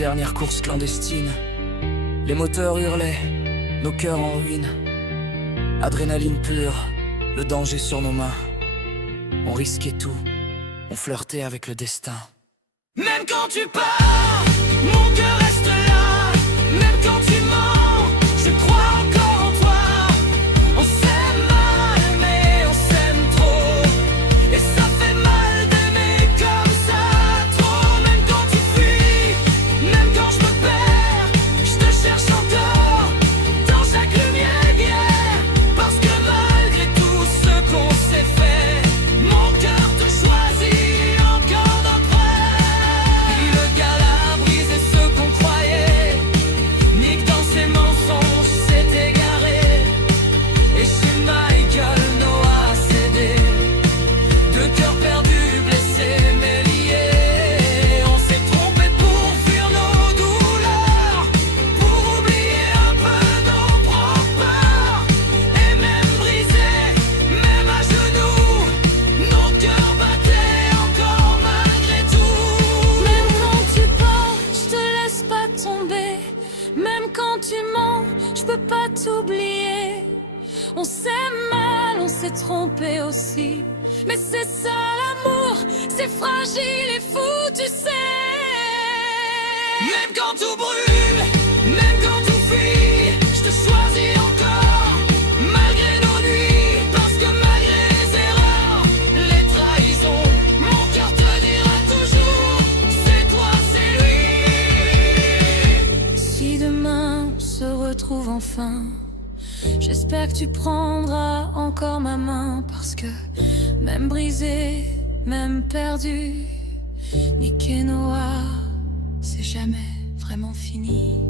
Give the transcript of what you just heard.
dernière course clandestine. Les moteurs hurlaient, nos cœurs en ruine. Adrénaline pure, le danger sur nos mains. On risquait tout, on flirtait avec le destin. Même quand tu pars, mon cœur reste là. Même quand tu mens, je crois encore en toi. On s'aime mal, mais on s'aime trop. Et ça fait mal d'aimer comme ça, trop. Même quand tu fuis, même quand je me perds, je te cherche encore dans chaque lumière guerre. Parce que malgré tout ce qu'on s'est fait, mon cœur te choisit encore d'après. Et le gars a brisé ce qu'on croyait, Nick dans ses mensonges s'est égaré. Et chez Michael, Noah a cédé. Deux cœurs perdus, blessés mais liés. On s'est trompé pour fuir nos douleurs, pour oublier un peu nos propres peurs. Et même brisés, même à genoux, nos cœurs battaient encore malgré tout. Même quand tu pars, je te laisse pas tomber. Même quand tu mens, je peux pas t'oublier. On s'aime mal, on s'est trompé aussi. Mais c'est ça l'amour, c'est fragile et fou, tu sais. Même quand tout brûle, même quand tout fuit, je te choisis encore, malgré nos nuits. Parce que malgré les erreurs, les trahisons, mon cœur te dira toujours, c'est toi, c'est lui. Si demain on se retrouve enfin, j'espère que tu prendras encore ma main. Parce que même brisé, même perdu, Nick et Noah, c'est jamais vraiment fini.